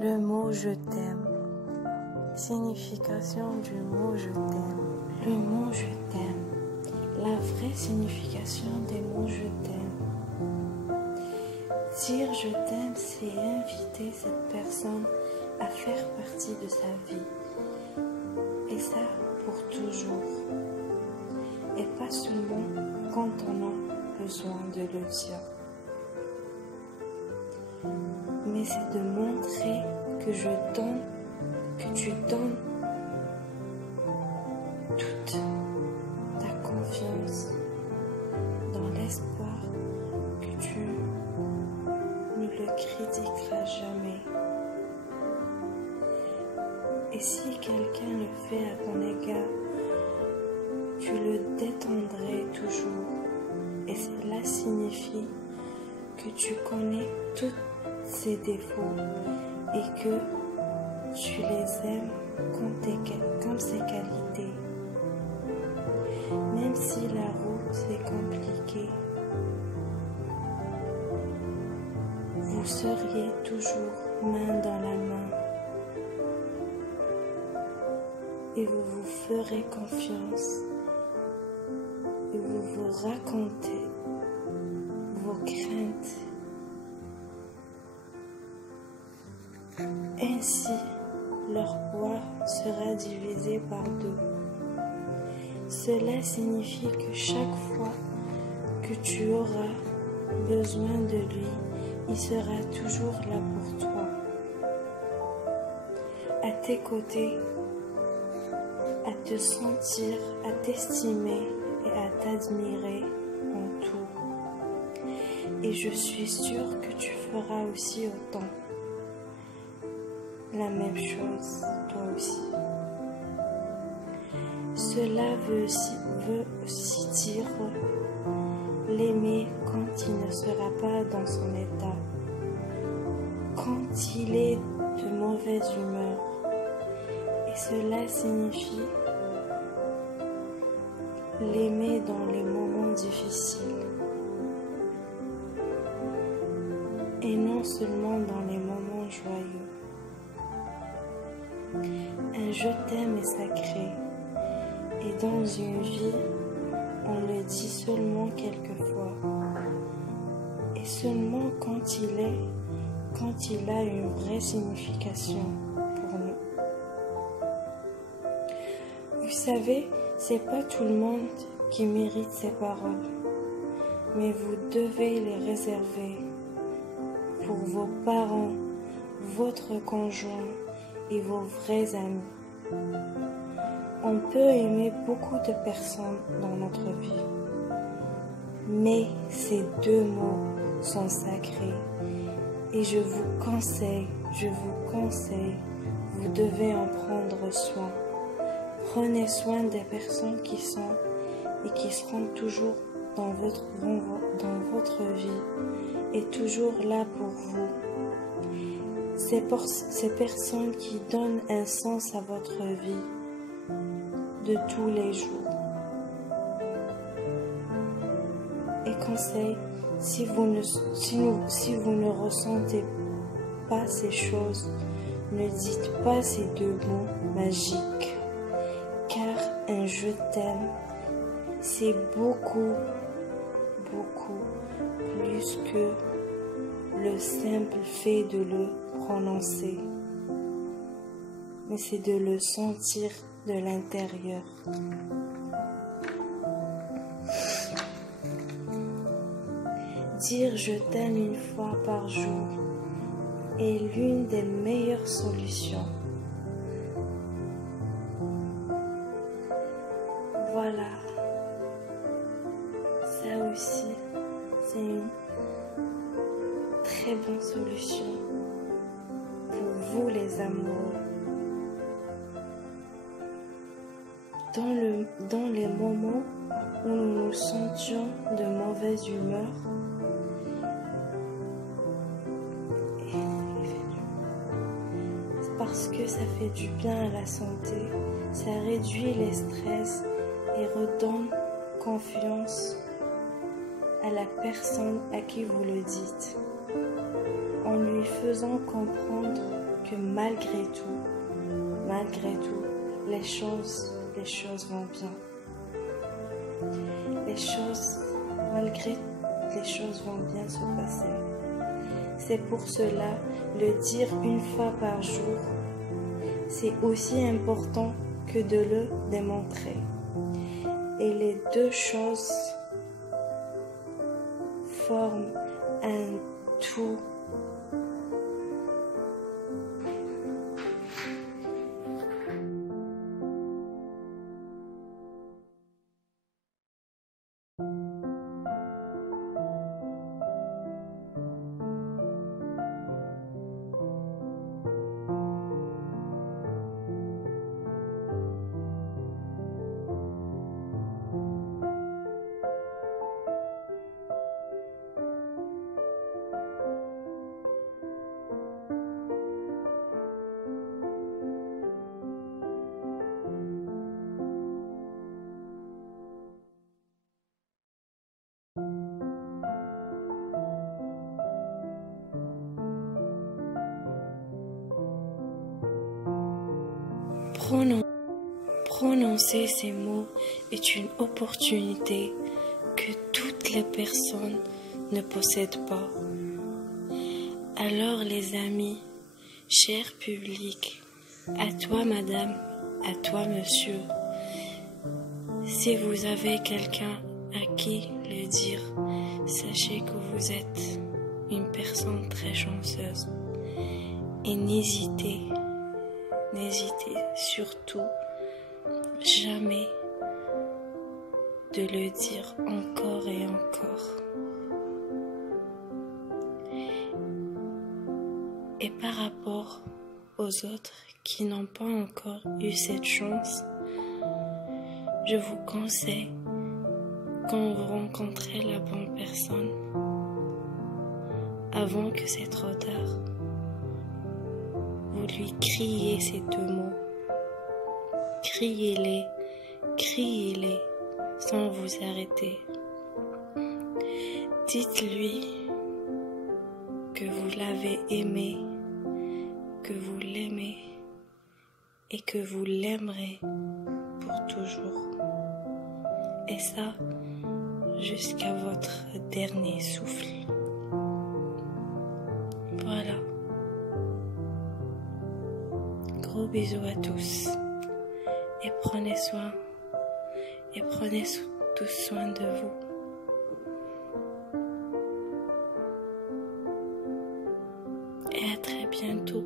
Le mot je t'aime. Signification du mot je t'aime. Le mot je t'aime. La vraie signification des mots je t'aime. Dire je t'aime, c'est inviter cette personne à faire partie de sa vie. Et ça pour toujours. Et pas seulement quand on a besoin de le dire. Mais c'est de montrer que tu donnes toute ta confiance dans l'espoir que tu ne le critiqueras jamais. Et si quelqu'un le fait à ton égard, tu le détendrais toujours. Et cela signifie que tu connais tous ses défauts et que tu les aimes comme ses qualités. Même si la route est compliquée, vous seriez toujours main dans la main et vous vous ferez confiance et vous vous racontez vos craintes. Ainsi, leur poids sera divisé par 2. Cela signifie que chaque fois que tu auras besoin de lui, il sera toujours là pour toi, à tes côtés, à te sentir, à t'estimer et à t'admirer en tout. Et je suis sûre que tu feras aussi autant. La même chose, toi aussi. Cela veut aussi dire l'aimer quand il ne sera pas dans son état, quand il est de mauvaise humeur. Et cela signifie l'aimer dans les moments difficiles et non seulement dans les moments joyeux. Un je t'aime est sacré et dans une vie, on le dit seulement quelquefois et seulement quand il a une vraie signification pour nous. Vous savez, c'est pas tout le monde qui mérite ces paroles, mais vous devez les réserver pour vos parents, votre conjoint et vos vrais amis. On peut aimer beaucoup de personnes dans notre vie, mais ces 2 mots sont sacrés et je vous conseille, vous devez en prendre soin. Prenez soin des personnes qui sont et qui seront toujours dans votre vie et toujours là pour vous. Ces personnes qui donnent un sens à votre vie de tous les jours. Et conseil, si vous ne ressentez pas ces choses, ne dites pas ces 2 mots magiques, car un je t'aime, c'est beaucoup plus que le simple fait de le prononcer, mais c'est de le sentir de l'intérieur. Dire je t'aime 1 fois par jour est l'une des meilleures solutions. Voilà, ça aussi, c'est une très bonne solution pour vous les amoureux. Dans les moments où nous nous sentions de mauvaise humeur, c'est parce que ça fait du bien à la santé, ça réduit les stress et redonne confiance à la personne à qui vous le dites, en lui faisant comprendre que malgré tout, les choses vont bien. Malgré les choses vont bien se passer. C'est pour cela, le dire une fois par jour, c'est aussi important que de le démontrer. Et les deux choses forment un tout. Prononcer ces mots est une opportunité que toutes les personnes ne possèdent pas. Alors les amis, cher public, à toi madame, à toi monsieur, si vous avez quelqu'un à qui le dire, sachez que vous êtes une personne très chanceuse. Et n'hésitez surtout jamais de le dire encore et encore. Et par rapport aux autres qui n'ont pas encore eu cette chance, je vous conseille, quand vous rencontrez la bonne personne, avant que c'est trop tard, vous lui criez ces deux mots. Criez-les sans vous arrêter. Dites-lui que vous l'avez aimé, que vous l'aimez et que vous l'aimerez pour toujours. Et ça, jusqu'à votre dernier souffle. Voilà. Gros bisous à tous. Et prenez tous soin de vous. Et à très bientôt.